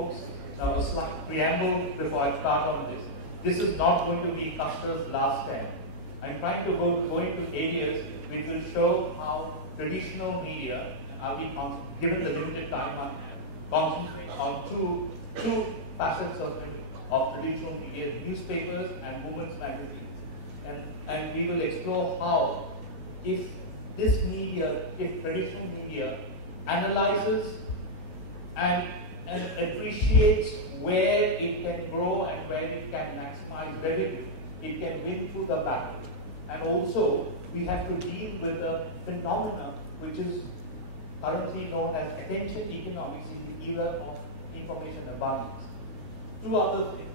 folks. Now, a slight preamble before I start on this. This is not going to be Custer's last stand. I'm trying to go into areas which will show how traditional media, I'll be given the limited time, concentrate on two facets of traditional media, newspapers and women's magazines. And we will explore how, if this media, if traditional media analyzes and appreciates where it can grow and where it can maximize revenue, it can win through the battle. And also, we have to deal with a phenomenon which is currently known as attention economics in the era of information abundance. Two other things.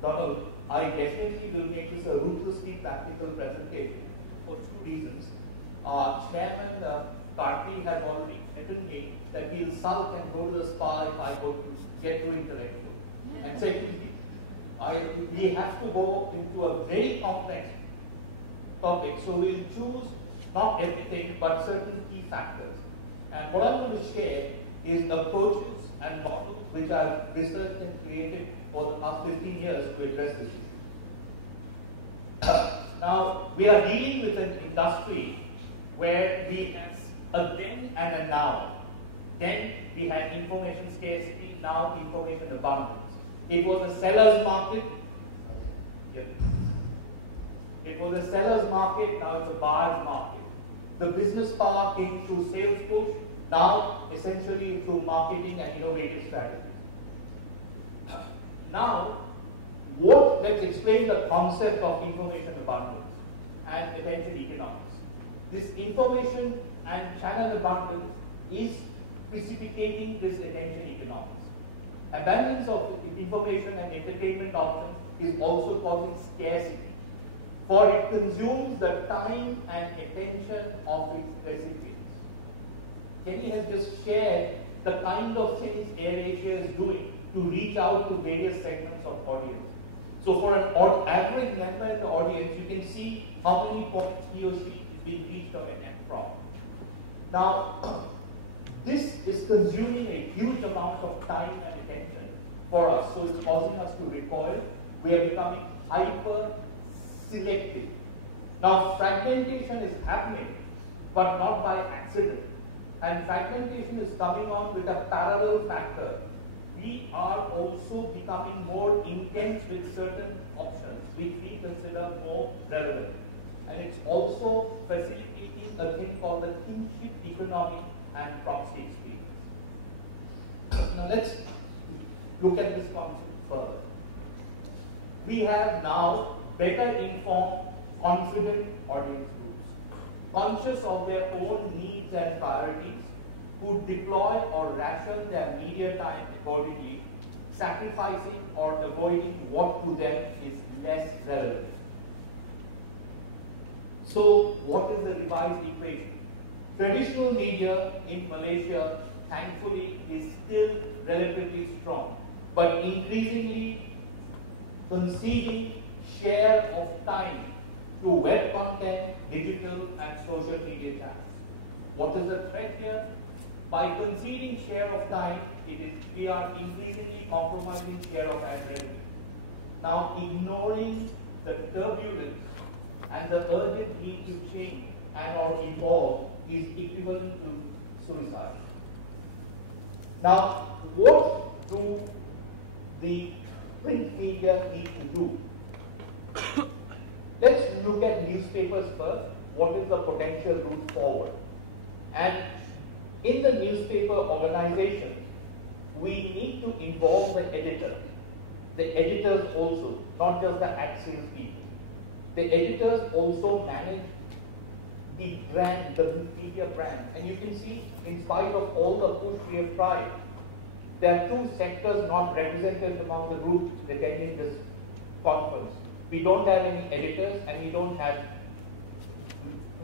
Donald, I definitely will make this a ruthlessly practical presentation for two reasons. Chairman Karti has already threatened me that he'll sulk and go to the spa if I go to get too intellectual. And secondly, we have to go into a very complex topic, so we'll choose not everything but certain key factors. And what I'm going to share is approaches and models which I've researched and created for the past 15 years to address this issue. Now, we are dealing with an industry where we have a then and a now. Then we had information scarcity, now information abundance. It was a seller's market. Yep. It was a seller's market, now it's a buyer's market. The business power came through sales push, now essentially through marketing and innovative strategies. Now, let's explain the concept of information abundance and attention economics. This information and channel abundance is precipitating this attention economics. Abundance of information and entertainment options is also causing scarcity, for it consumes the time and attention of its recipients. Kenny has just shared the kind of things AirAsia is doing to reach out to various segments of audience. So for an average member in the audience, you can see how many points he or she is being reached on an F from. Now, this is consuming a huge amount of time and attention for us, so it's causing us to recoil. We are becoming hyper selective. Now, fragmentation is happening, but not by accident. And fragmentation is coming on with a parallel factor. We are also becoming more intense with certain options which we consider more relevant. And it's also facilitating a thing called the kinship economy and proxy experience. Now let's look at this concept further. We have now better informed, confident audience groups, conscious of their own needs and priorities, who deploy or ration their media time accordingly, sacrificing or avoiding what to them is less relevant. So, what is the revised equation? Traditional media in Malaysia, thankfully, is still relatively strong, but increasingly conceding share of time to web content, digital and social media channels. What is the threat here? By conceding share of time, we are increasingly compromising share of ad revenue. Now, ignoring the turbulence and the urgent need to change and or evolve is equivalent to suicide. Now, what do the print media need to do? Let's look at newspapers first. What is the potential route forward? And in the newspaper organization, we need to involve the editor. The editors also, not just the ad sales people. The editors also manage the brand, the media brand. And you can see, in spite of all the push we have tried, there are two sectors not represented among the groups attending this conference. We don't have any editors and we don't have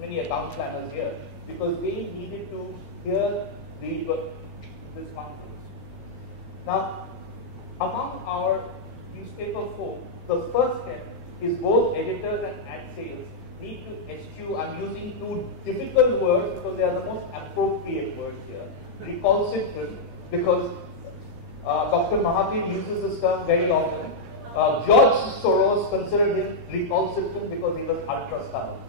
many account planners here because they needed to hear this conference. Now, among our newspaper folk, the first step is both editors and ad sales need to eschew, I'm using two difficult words because they are the most appropriate words here, recalcitrant, because Dr. Mahathir uses this term very often. George Soros considered him recalcitrant because he was ultra-stubborn.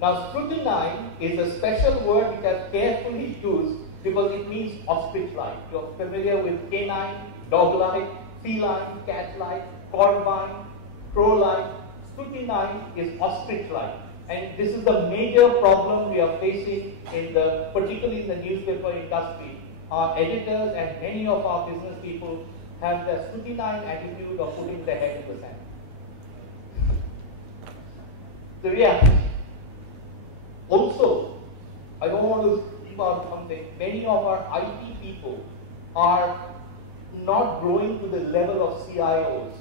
Now, scrutiny is a special word which is carefully used because it means ostrich-like. You're familiar with canine, dog-like, feline, cat-like, corvine, crow-like. Scrutiny is ostrich-like. And this is the major problem we are facing particularly in the newspaper industry. Our editors and many of our business people have the scrutiny attitude of putting their head in the sand. The reality. Also, I don't want to leave out something. Many of our IT people are not growing to the level of CIOs.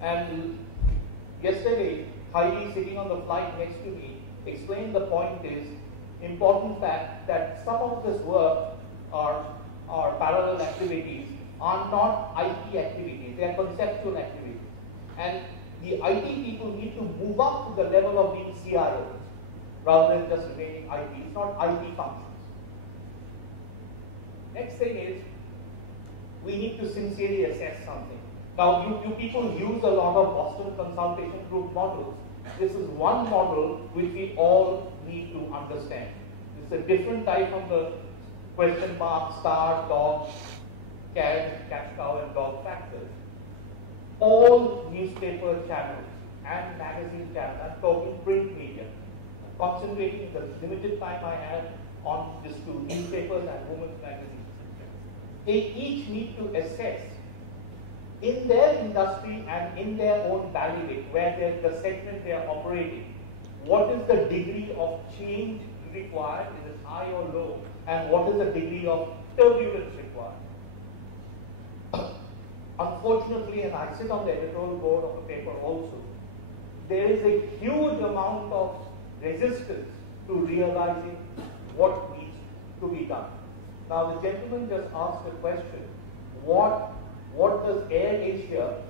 And yesterday, Heidi, sitting on the flight next to me, explained the point is, important fact that some of this work are parallel activities are not IT activities, they are conceptual activities. And the IT people need to move up to the level of being CIOs rather than just remaining IT. It's not IT functions. Next thing is, we need to sincerely assess something. Now, you people use a lot of Boston consultation group models. This is one model which we all need to understand. It's a different type from the question mark, star, dog, cat, cow, and dog factors. All newspaper channels and magazine channels, I'm talking print media, concentrating the limited time I have on these two, newspapers and women's magazines. They each need to assess in their industry and in their own bailiwick, where the segment they are operating, what is the degree of change required, is it high or low, and what is the degree of turbulence required. Unfortunately, and I sit on the editorial board of the paper also, there is a huge amount of resistance to realizing what needs to be done. Now, the gentleman just asked a question, what does Air Asia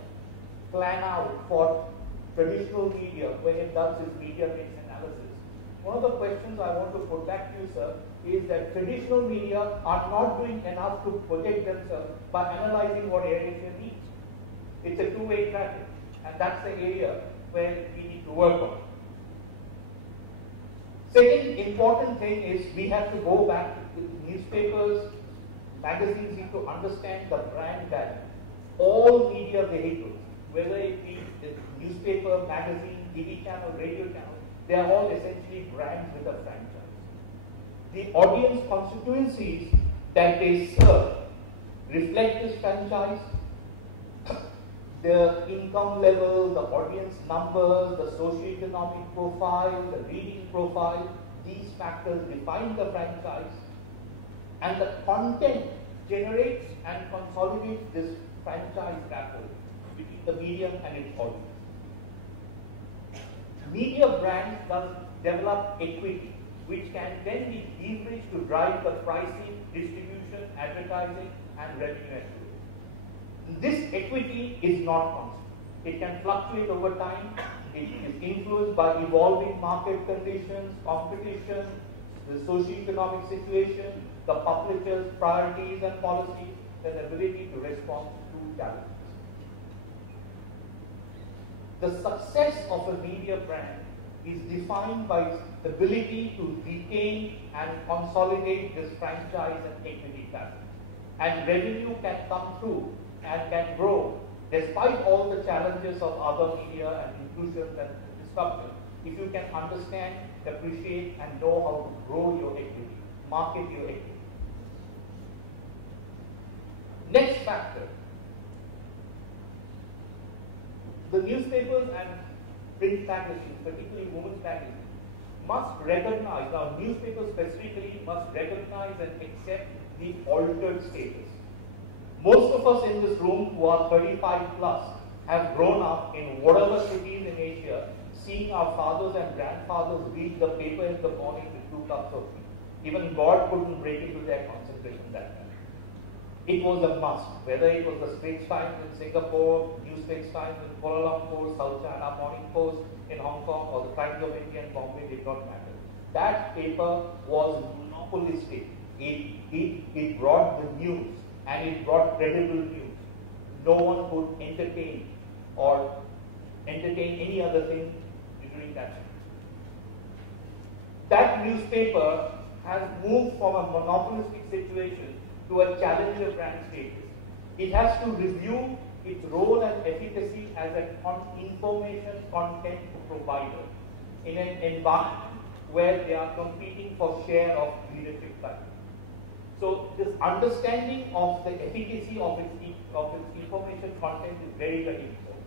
plan out for traditional media when it does its media mix analysis? One of the questions I want to put back to you, sir, is that traditional media are not doing enough to protect themselves by analyzing what Air Asia needs. It's a two-way traffic, and that's the area where we need to work on. Second important thing is we have to go back to newspapers, magazines need to understand the brand value. All media vehicles, whether it be a newspaper, magazine, TV channel, radio channel, they are all essentially brands with a franchise. The audience constituencies that they serve reflect this franchise. The income level, the audience numbers, the socioeconomic profile, the reading profile, these factors define the franchise. And the content generates and consolidates this franchise rapport between the medium and its audience. Media brands thus develop equity, which can then be leveraged to drive the pricing, distribution, advertising, and revenue activity. This equity is not constant. It can fluctuate over time. It is influenced by evolving market conditions, competition, the socio-economic situation, the publisher's priorities and policies, and ability to respond to challenges. The success of a media brand is defined by its ability to retain and consolidate this franchise and equity capital. And revenue can come through and can grow despite all the challenges of other media and inclusion and disruption. If you can understand, appreciate, and know how to grow your equity, market your equity. Next factor. The newspapers and print magazines, particularly women's magazines, must recognize, now newspapers specifically must recognize and accept the altered status. Most of us in this room who are 35 plus have grown up in whatever cities in Asia, seeing our fathers and grandfathers read the paper in the morning with 2 cups of tea. Even God couldn't break into their concentration that time. It was a must, whether it was the Straits Times in Singapore, New Straits Times in Kuala Lumpur, South China Morning Post in Hong Kong, or the Times of India in Bombay, did not matter. That paper was monopolistic. It brought the news. and it brought credible news. No one could entertain or entertain any other thing during that time. That newspaper has moved from a monopolistic situation to a challenger brand status. It has to review its role and efficacy as an information content provider in an environment where they are competing for share of leadership time. So this understanding of the efficacy of its information content is very, very important,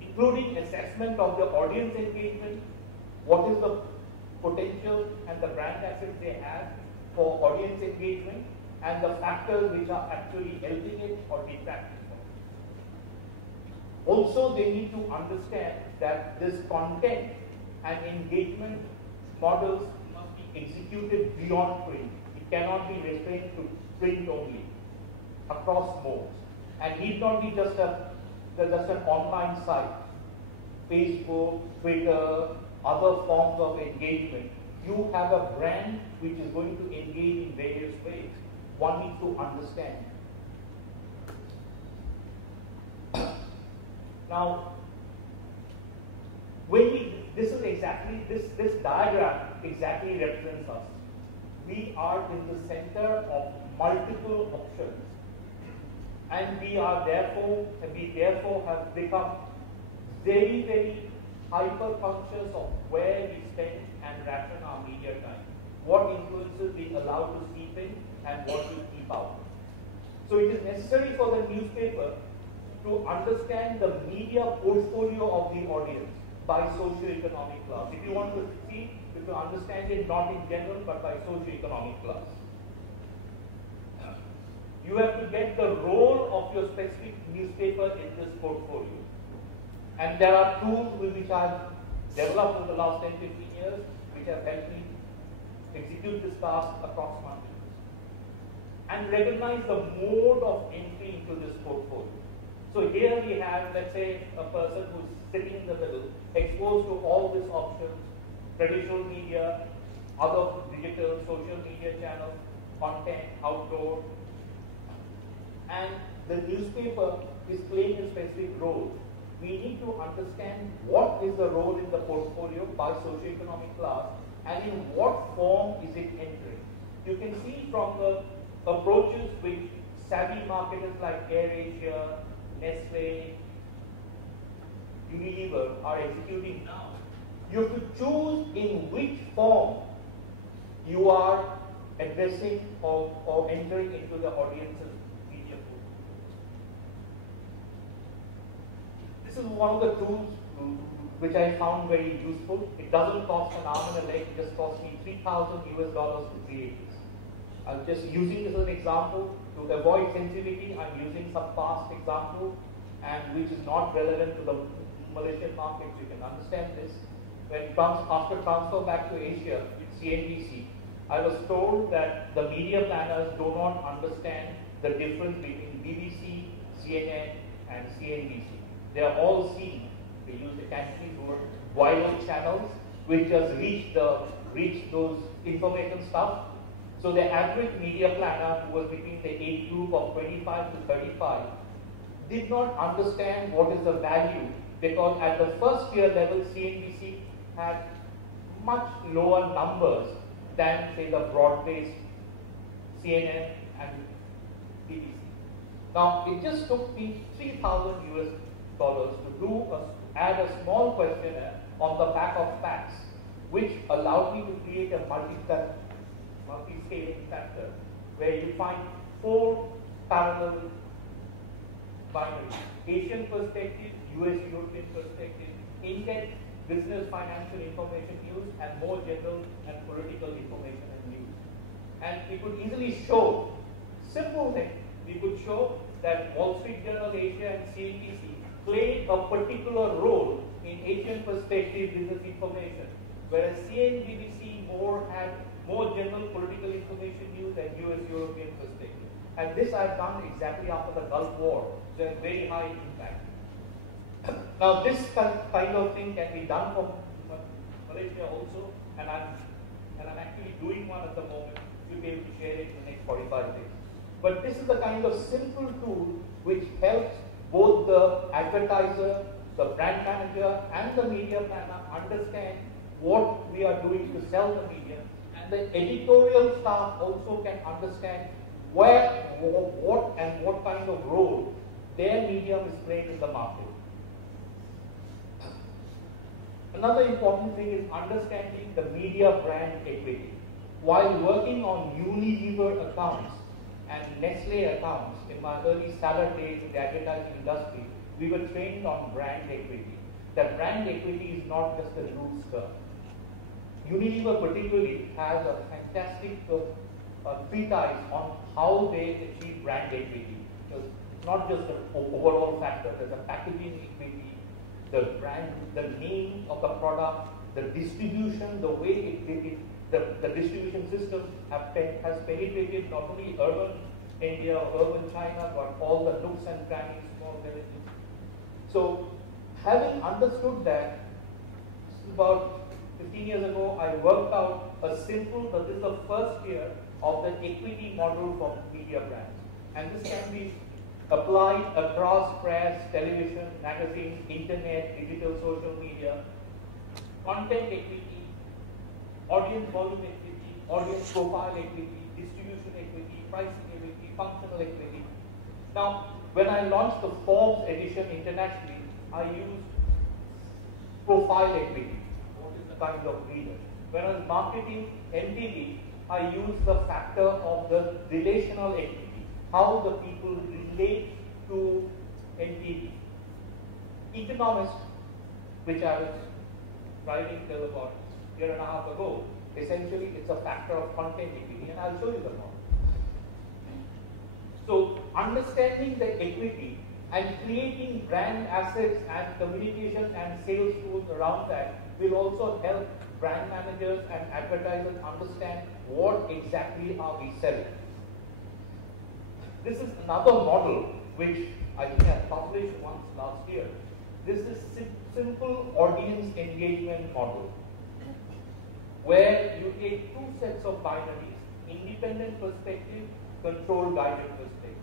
including assessment of the audience engagement, what is the potential and the brand assets they have for audience engagement, and the factors which are actually helping it or detracting from it. Also, they need to understand that this content and engagement models must be executed beyond print. It cannot be restrained to print only, across modes, and need not be just an online site, Facebook, Twitter, other forms of engagement. You have a brand which is going to engage in various ways. One needs to understand. Now, this diagram exactly represents us. We are in the center of multiple options, and we therefore have become very, very hyper conscious of where we spend and ration our media time, what influences we allow to seep in and what we keep out. So it is necessary for the newspaper to understand the media portfolio of the audience by socio-economic class. If you want to succeed, you have to understand it not in general but by socio-economic class. You have to get the role of your specific newspaper in this portfolio. And there are tools which I have developed over the last 10-15 years which have helped me execute this task across markets. And recognize the mode of entry into this portfolio. So here we have, let's say, a person who's sitting in the middle, exposed to all these options, traditional media, other digital, social media channels, content, outdoor, and the newspaper is playing a specific role. We need to understand what is the role in the portfolio by socioeconomic class and in what form is it entering. You can see from the approaches which savvy marketers like AirAsia, Nestle, Unilever are executing now. You have to choose in which form you are addressing or entering into the audience's media pool. This is one of the tools which I found very useful. It doesn't cost an arm and a leg, it just cost me $3,000 to create this. I'm just using this as an example. To avoid sensitivity, I'm using some past example and which is not relevant to the Malaysian market. You can understand this. When after transfer back to Asia with CNBC, I was told that the media planners do not understand the difference between BBC, CNN and CNBC. They are all seen. They use the Cantonese word viral channels which just reach those information stuff. So the average media planner who was between the age group of 25 to 35 did not understand what is the value, because at the first tier level CNBC had much lower numbers than say the broad-based CNN and BBC. Now it just took me $3,000 to add a small questionnaire on the back of facts, which allowed me to create a multi-scaling factor where you find 4 parallel binaries: Asian perspective, US European perspective, in-depth business financial information news, and more general and political information and news. And we could easily show, simple thing, we could show that Wall Street Journal Asia and CNBC played a particular role in Asian perspective business information, whereas CNBC had more general political information news and US European perspective. And this I've done exactly after the Gulf War, so a very high impact. Now this kind of thing can be done for Malaysia also, and I'm actually doing one at the moment. We'll be able to share it in the next 45 days. But this is the kind of simple tool which helps both the advertiser, the brand manager, and the media planner understand what we are doing to sell the media. And the editorial staff also can understand where, what kind of role their medium is playing in the market. Another important thing is understanding the media brand equity. While working on Unilever accounts and Nestle accounts in my early salad days in the advertising industry, we were trained on brand equity. That brand equity is not just a loose term. Unilever particularly has a fantastic treatise on how they achieve brand equity. It's not just an overall factor, there's a packaging equity, the brand, the name of the product, the distribution, the way the distribution system has penetrated not only urban India or urban China, but all the nooks and crannies, small villages. So, having understood that, about 15 years ago, I worked out a simple, but this is the first year of the equity model for media brands. And this can be applied across press, television, magazines, internet, digital social media, content equity, audience volume equity, audience profile equity, distribution equity, pricing equity, functional equity. Now, when I launched the Forbes edition internationally, I used profile equity. What is the kind of reader? When I was marketing MTV, I used the factor of the relational equity, how the people relate to MTV. Economist, which I was writing till about a year and a half ago, essentially it's a factor of content equity, and I'll show you the model. So, understanding the equity and creating brand assets and communication and sales tools around that will also help brand managers and advertisers understand what exactly are we selling. This is another model which I think I published once last year. This is simple audience engagement model, where you take two sets of binaries: independent perspective, control guided perspective,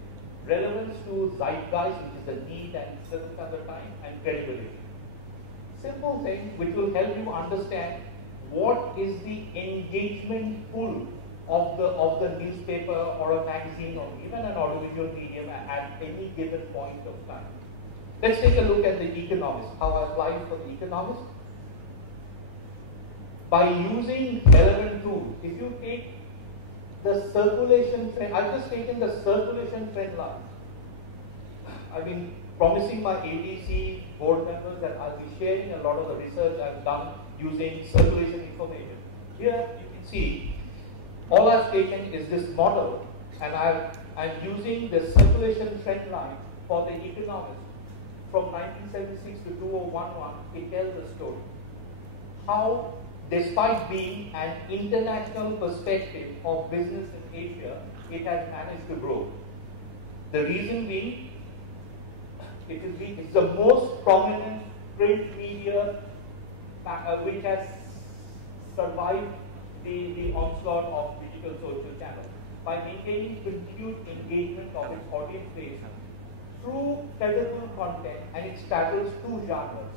relevance to zeitgeist, which is the need and circumstance of time, and credibility. Simple thing which will help you understand what is the engagement pool of the newspaper or a magazine or even an audiovisual medium at any given point of time. Let's take a look at the Economist, how I applied for the Economist. By using relevant tools, if you take the circulation trend, I've just taken the circulation trend line. I've been promising my ABC board members that I'll be sharing a lot of the research I've done using circulation information. Here you can see, all I've taken is this model, and I'm using the circulation trend line for the Economist from 1976 to 2011. It tells a story. How, despite being an international perspective of business in Asia, it has managed to grow. The reason being, it's the most prominent print media which has survived the onslaught of digital social channels by maintaining continued engagement of its audience base through credible content, and it straddles two genres: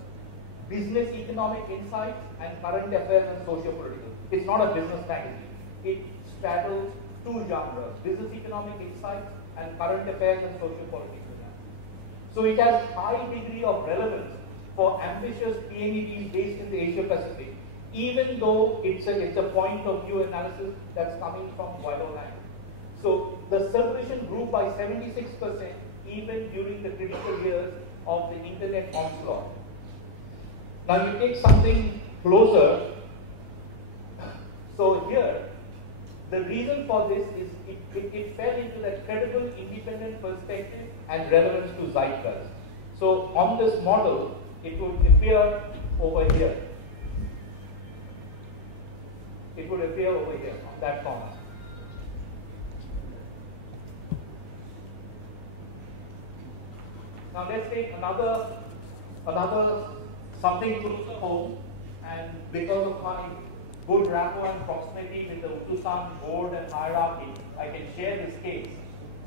business economic insights and current affairs and socio-political. It's not a business magazine. It straddles two genres: business economic insights and current affairs and socio-political. So it has high degree of relevance for ambitious PMEs based in the Asia Pacific, even though it's a point of view analysis that's coming from wider land. So the circulation grew by 76% even during the critical years of the internet onslaught. Now you take something closer. So here, the reason for this is it fell into that credible independent perspective and relevance to zeitgeist. So on this model, it would appear over here. It would appear over here on that corner. Now let's take another something close to home, and because of my good rapport and proximity with the Utusan board and hierarchy, I can share this case.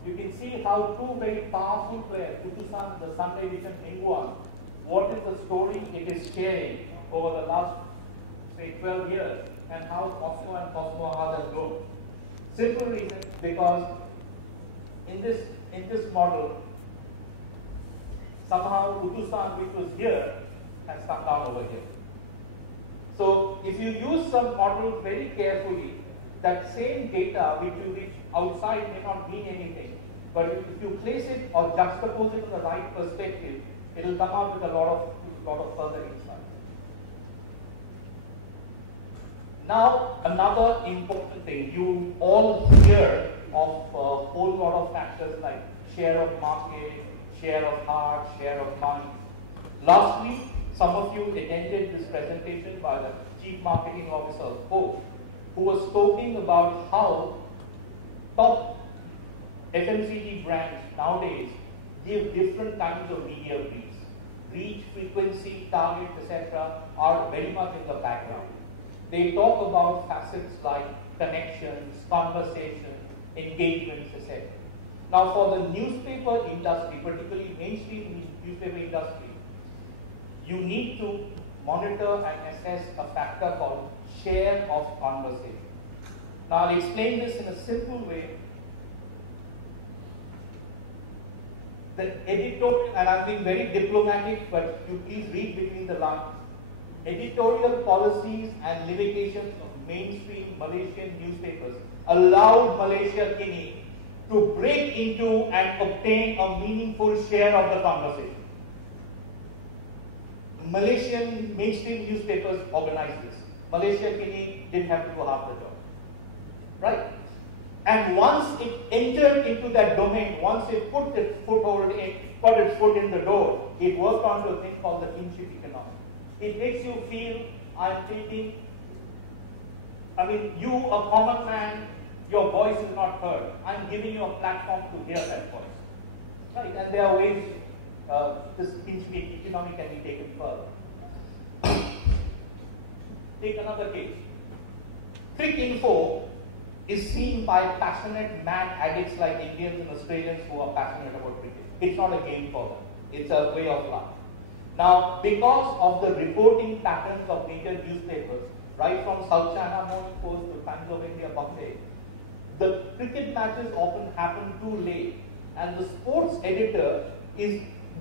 you can see how two very powerful players, Kutusan, the Sunday Vision, Ningguan, what is the story it is sharing over the last, say, 12 years, and how Cosmo and Cosmo has grown. Simple reason, because in this model, somehow Kutusan, which was here, has come down over here. So if you use some model very carefully, that same data which you reach outside may not mean anything, but if you place it or juxtapose it in the right perspective, it will come out with a lot of further insights. Now, another important thing, you all hear of a whole lot of factors like share of market, share of heart, share of mind. Last week, some of you attended this presentation by the Chief Marketing Officer of Coke, who was talking about how top FMCG brands nowadays give different kinds of media briefs. Reach, frequency, target, etc. are very much in the background. They talk about facets like connections, conversation, engagements, etc. Now for the newspaper industry, particularly mainstream newspaper industry, you need to monitor and assess a factor called share of conversation. Now I'll explain this in a simple way. The editorial, and I'm being very diplomatic, but you please read between the lines. Editorial policies and limitations of mainstream Malaysian newspapers allowed Malaysia Kini to break into and obtain a meaningful share of the conversation. Malaysian mainstream newspapers organized this. Malaysia Kini didn't have to do half the job. Right? And once it entered into that domain, once it put its foothold in, put its foot in the door, it worked onto a thing called the kinship economics. It makes you feel, I'm thinking, you, a common man, your voice is not heard. I'm giving you a platform to hear that voice. Right? And there are ways this kinship economic can be taken further. Take another case. Quick info is seen by passionate mad addicts like Indians and Australians who are passionate about cricket. It's not a game for them. It's a way of life. Now, because of the reporting patterns of major newspapers, right from South China Morning Post to Times of India, Bombay, the cricket matches often happen too late, and the sports editor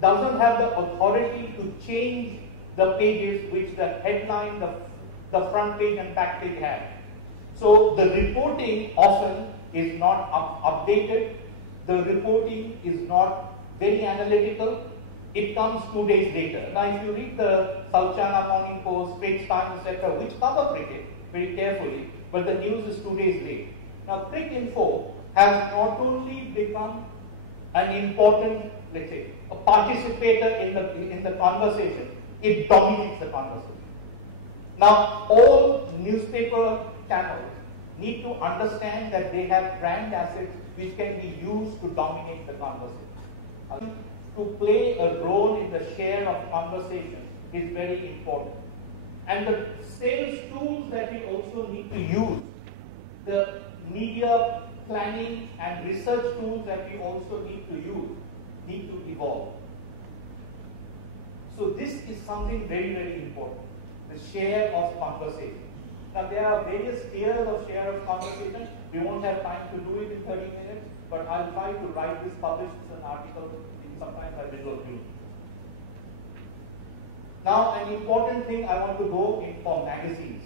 doesn't have the authority to change the pages which the headline, the front page and back page have. So the reporting often is not updated. The reporting is not very analytical. It comes 2 days later. Now, if you read the South China Morning Post, Straits Times, etc., which cover cricket very carefully, but the news is 2 days late. Now, Crick Info has not only become an important, let's say, a participator in the conversation, it dominates the conversation. Now, all newspaper channels need to understand that they have brand assets which can be used to dominate the conversation. To play a role in the share of conversation is very important. And the sales tools that we also need to use, the media planning and research tools that we also need to use, need to evolve. So this is something very, very important, the share of conversation. Now there are various tiers of share of conversation. We won't have time to do it in 30 minutes, but I'll try to write this, publish this an article sometimes I will do. Now an important thing I want to go in for magazines,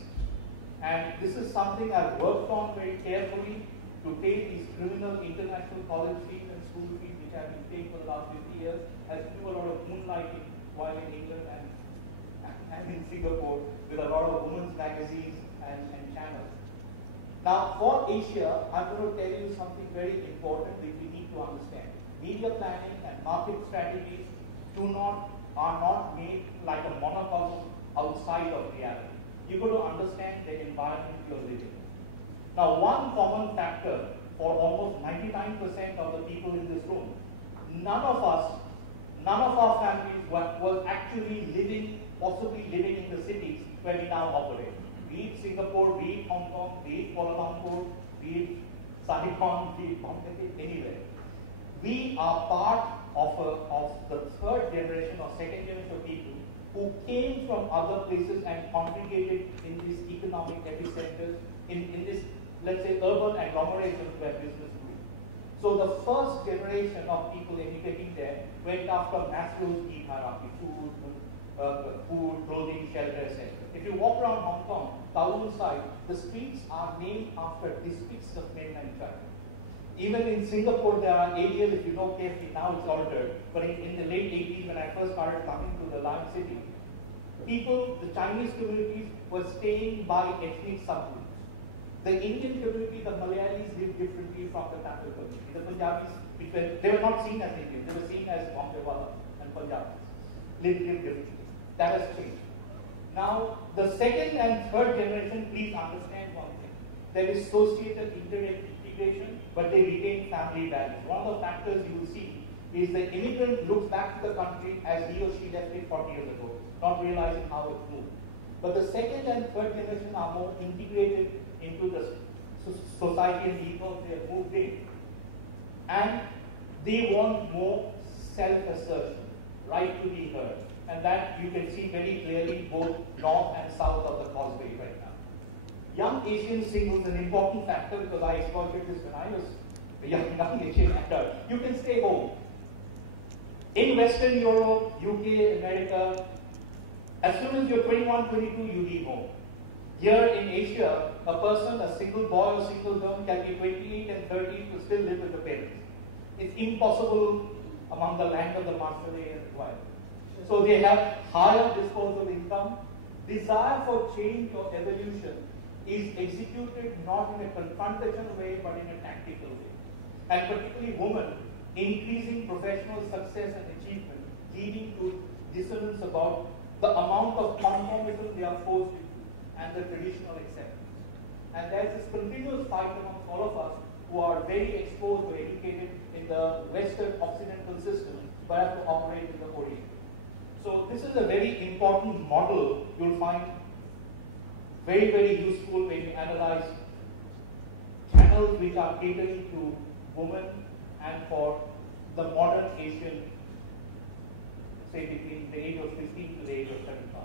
and this is something I've worked on very carefully to take these criminal international college fees and school fees which I've been paying for the last 50 years, as do a lot of moonlighting while in England and in Singapore with a lot of women's magazines and channels. Now for Asia, I'm going to tell you something very important which we need to understand. Media planning and market strategies are not made like a monocosm outside of reality. You've got to understand the environment you're living in. Now, one common factor for almost 99% of the people in this room, none of our families were actually possibly living in the cities where we now operate. Be it Singapore, be it Hong Kong, be it Kuala Lumpur, be it Saigon, be it Bombay, anywhere. we are part of the third generation or second generation of people who came from other places and congregated in these economic epicenters, in this, let's say, urban agglomerations where business grew. So the first generation of people emigrating there went after Maslow's need hierarchy: food, clothing, shelter, etc. If you walk around Hong Kong, Kowloon side, the streets are named after districts of men and child. Even in Singapore, there are areas, if you know carefully, now it's altered, but in the late 80s, when I first started coming to the large city, people, the Chinese communities, were staying by ethnic subgroups. The Indian community, the Malayalis, lived differently from the Tamil community. The Punjabis, they were not seen as Indians, they were seen as Bombay and Punjabis, lived differently. That has changed. Now, the second and third generation, please understand one thing. There is societal integration, but they retain family values. One of the factors you will see is the immigrant looks back to the country as he or she left it 40 years ago, not realizing how it moved. But the second and third generation are more integrated into the society and ethos they have moved in. And they want more self-assertion, right to be heard. And that you can see very clearly both north and south of the causeway right now. Young Asian singles, an important factor, because I exploited this when I was a young Asian actor. You can stay home. In Western Europe, UK, America, as soon as you're 21, 22, you leave home. Here in Asia, a person, a single boy or single girl, can be 28 and 30 to still live with the parents. It's impossible among the land of the Marseillais and the wild. So they have higher disposable income. Desire for change or evolution is executed not in a confrontational way, but in a tactical way. And particularly women, increasing professional success and achievement, leading to dissonance about the amount of conformism they are forced into and the traditional acceptance. And there's this continuous fight amongst all of us who are very exposed or educated in the Western Occidental system, but have to operate in the Orient. So this is a very important model you'll find very, very useful when you analyze channels which are catering to women and for the modern Asian, say between the age of 15 to the age of 75.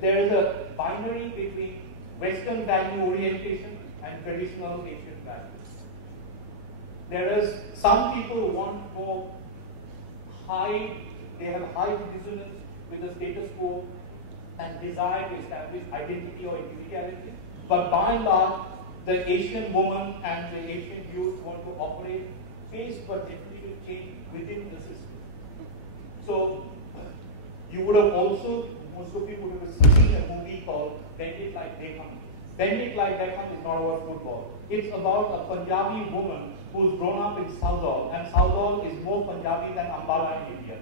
There is a binary between Western value orientation and traditional Asian values. There is some people who want more they have high dissonance with the status quo and desire to establish identity or individuality. But by and large, the Asian woman and the Asian youth want to operate phased but definitely change within the system. So you would have also, most of you would have seen a movie called Bend It Like Beckham. Bend It Like Beckham is not about football. It's about a Punjabi woman who's grown up in Southall, and Southall is more Punjabi than Ambala in India.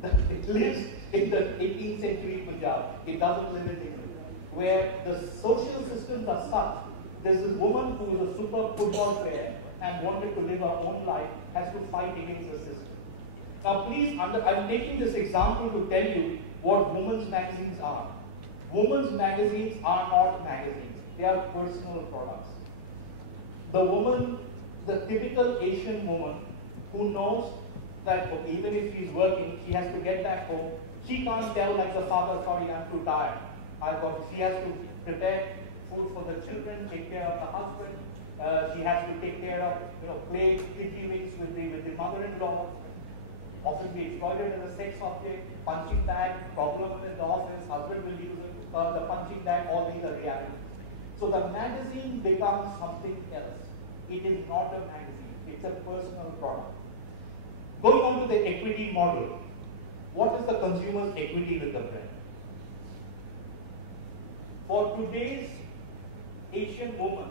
It lives in the 18th century Punjab. It doesn't live in England, where the social systems are such. There's this woman who is a super football player and wanted to live her own life, has to fight against the system. Now please, I'm taking this example to tell you what women's magazines are. Women's magazines are not magazines. They are personal products. The woman, the typical Asian woman who knows that even if she's working, she has to get back home. She can't tell like the father, sorry, I'm too tired. She has to prepare food for the children, take care of the husband. She has to take care of, play tiddlywinks with the mother-in-law. Often be exploited as a sex object, punching bag, problem in the office, husband will use the punching bag, all these are realities. So the magazine becomes something else. It is not a magazine, it's a personal product. Going on to the equity model, what is the consumer's equity with the brand? For today's Asian woman,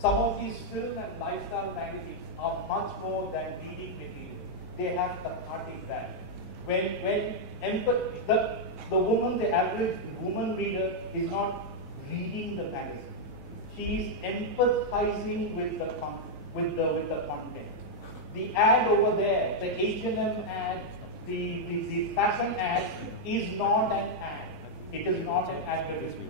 some of these film and lifestyle magazines are much more than reading material. They have cathartic value. When the woman, the average woman reader, is not reading the magazine. She is empathizing with the content. The ad over there, the H&M ad, the fashion ad, is not an ad. It is not an advertisement.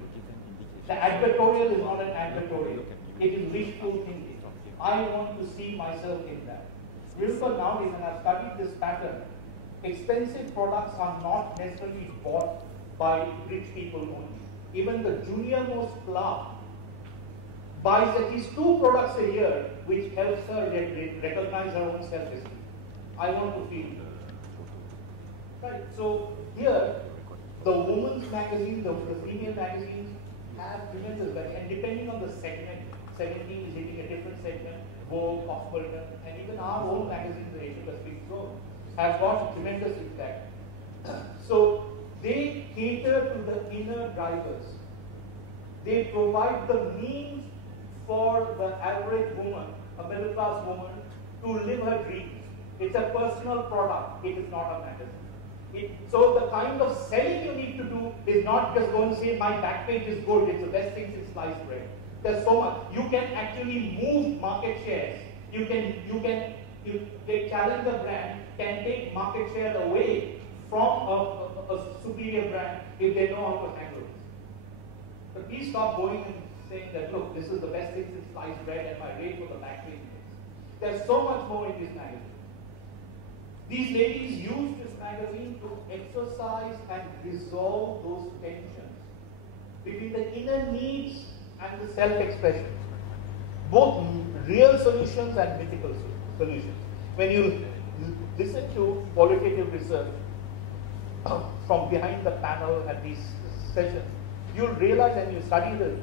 The advertorial is not an advertorial. It is wishful thinking. I want to see myself in that. Remember nowadays, and I've studied this pattern, expensive products are not necessarily bought by rich people only. Even the junior most clerk buys at least 2 products a year, which helps her recognize her own self-esteem. I want to feel good. Right. So here, the women's magazine, the female magazines have tremendous value, and depending on the segment, 17 is hitting a different segment, Vogue, Cosmopolitan, and even our own magazines, the Asia Pacific Zone, have got tremendous impact. So they cater to the inner drivers. They provide the means for the average woman, a middle class woman, to live her dreams. It's a personal product, it is not a magazine. So the kind of selling you need to do is not just go and say my back page is good, it's the best thing since sliced bread. There's so much. You can actually move market shares. You can challenge the brand, can take market share away from a superior brand if they know how to handle it. But please stop going and saying that, look, this is the best thing since sliced bread and my rate for the back page is. There's so much more in this magazine. These ladies use this magazine to exercise and resolve those tensions between the inner needs and the self-expression. Both real solutions and mythical solutions. When you listen to qualitative research from behind the panel at these sessions, you'll realize, and you study this,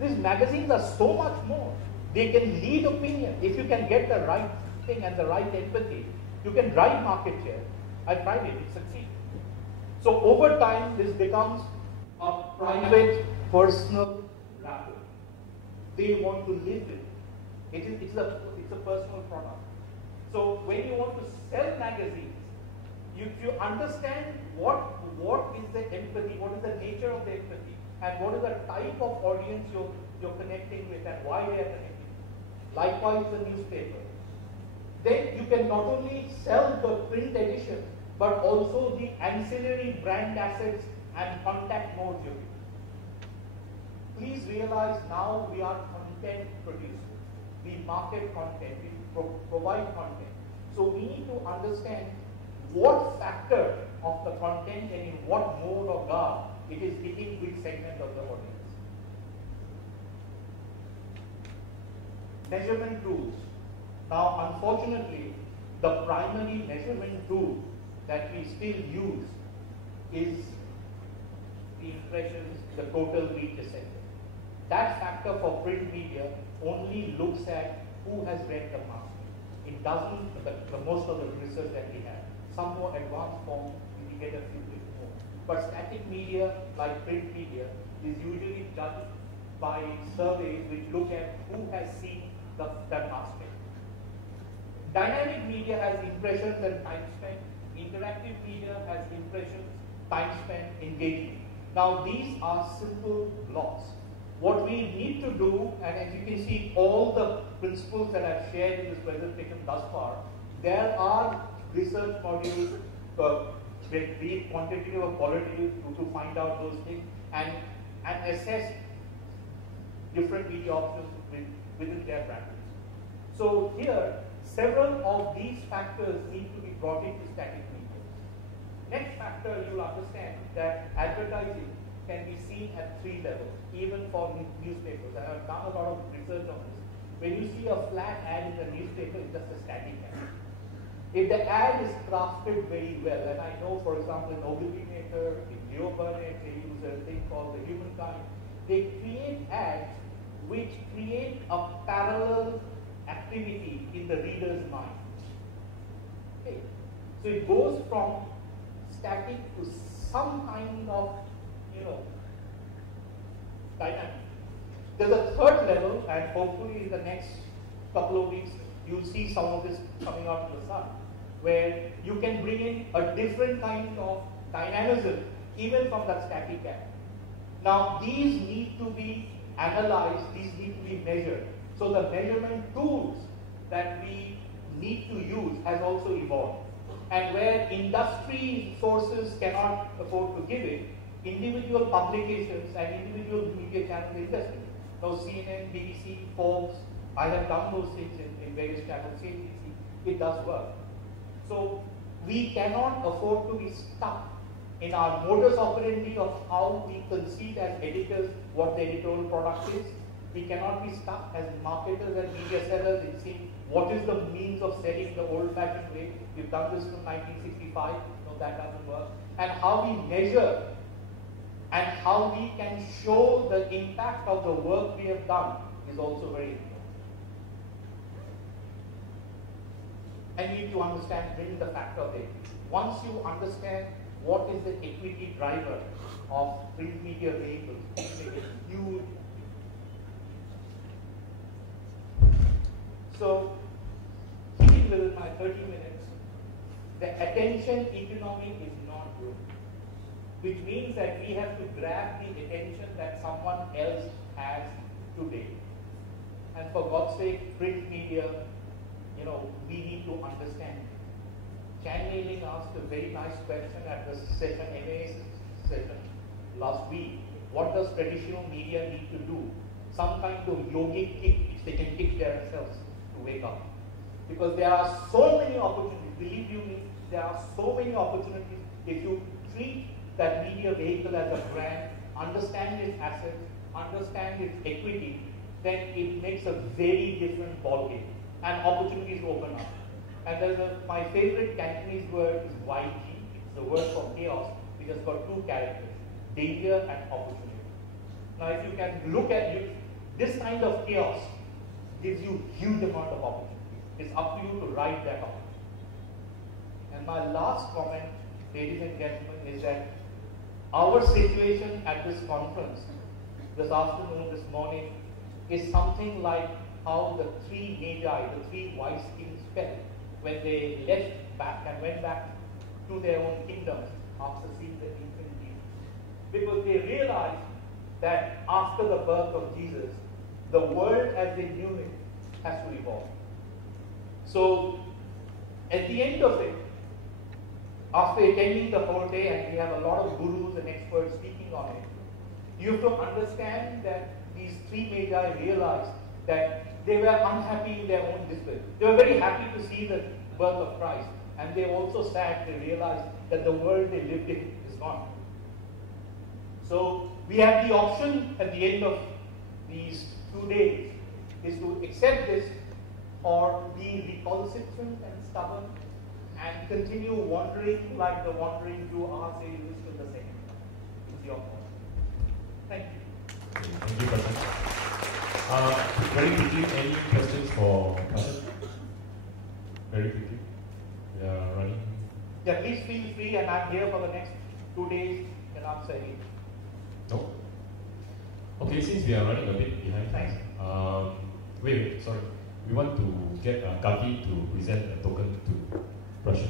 these magazines are so much more. They can lead opinion. If you can get the right thing and the right empathy, you can drive market share. I tried it succeeded. So over time, this becomes a private, personal rapport. They want to live with it. It's a personal product. So when you want to sell magazines, you understand what is the empathy, what is the nature of the empathy, and what is the type of audience you're connecting with and why they are connecting. Likewise, the newspaper. Then you can not only sell the print edition, but also the ancillary brand assets and contact modes you give. Please realize now we are content producers. We market content, we provide content. So we need to understand what factor of the content and in what mode or garb it is hitting which segment of the audience. Measurement tools. Now, unfortunately, the primary measurement tool that we still use is the impressions, the total reach, etc. That factor for print media only looks at who has read the mass. It doesn't, most of the research that we have. Some more advanced form, we get a few bit more. But static media, like print media, is usually judged by surveys which look at who has seen that mass. Dynamic media has impressions and time spent. Interactive media has impressions, time spent, engagement. Now these are simple blocks. What we need to do, and as you can see, all the principles that I've shared in this presentation thus far, there are research modules, be it quantitative or qualitative, to find out those things and assess different media options within their practice. So here, several of these factors need to be brought into static media. Next factor, you'll understand that advertising can be seen at 3 levels, even for newspapers. I have done a lot of research on this. When you see a flat ad in the newspaper, it's just a static ad. If the ad is crafted very well, and I know, for example, in Ogilvy Maker, in Leo Burnett, they use a thing called the humankind. They create ads which create a parallel activity in the reader's mind. Okay. So it goes from static to some kind of, dynamic. There's a third level, and hopefully in the next couple of weeks, you'll see some of this coming out in the sun, where you can bring in a different kind of dynamism, even from that static ad. Now, these need to be analyzed, these need to be measured. So the measurement tools that we need to use has also evolved. And where industry sources cannot afford to give it, individual publications and individual media channels invest in it. Now CNN, BBC, Forbes, I have done those things in various channels. It does work. So we cannot afford to be stuck in our modus operandi of how we conceive as editors what the editorial product is. We cannot be stuck as marketers and media sellers in seeing what is the means of selling the old-fashioned way. We've done this from 1965. No, that doesn't work. And how we measure and how we can show the impact of the work we have done is also very important. And you need to understand really the factor of it. Once you understand what is the equity driver of print media vehicles, it's a huge. So, keeping within my 30 minutes, the attention economy is not good, which means that we have to grab the attention that someone else has today. And for God's sake, print media, we need to understand. Chan Mei-ling asked a very nice question at the session, MA session last week. What does traditional media need to do? Some kind of yogic kick which they can kick themselves to wake up. Because there are so many opportunities, believe you me, there are so many opportunities. If you treat that media vehicle as a brand, understand its assets, understand its equity, then it makes a very different ballgame. And opportunities open up. And there's my favorite Cantonese word is YG. It's the word for chaos, which has got two characters, danger and opportunity. Now if you can look at it, this kind of chaos gives you huge amount of opportunity. It's up to you to ride that opportunity. And my last comment, ladies and gentlemen, is that our situation at this conference, this afternoon, this morning, is something like how the three magi, the three wise kings felt when they left back and went back to their own kingdoms after seeing the infant Jesus. Because they realized that after the birth of Jesus, the world as they knew it has to evolve. So, at the end of it, after attending the whole day, and we have a lot of gurus and experts speaking on it, you have to understand that these three magi realized that they were unhappy in their own discipline. They were very happy to see the birth of Christ, and they also sad. They realized that the world they lived in is gone. So we have the option at the end of these 2 days is to accept this or be recalcitrant and stubborn and continue wandering like the wandering Jew are saying is still the same. It's your call. Thank you. Thank you, Prashun. Very quickly, any questions for Pashun? Very quickly. We are running. Yeah, please feel free, and I'm here for the next 2 days. You can answer any. No? Okay, since we are running a bit behind. Thanks. Wait, sorry. We want to get Gavi to present a token to Prashun.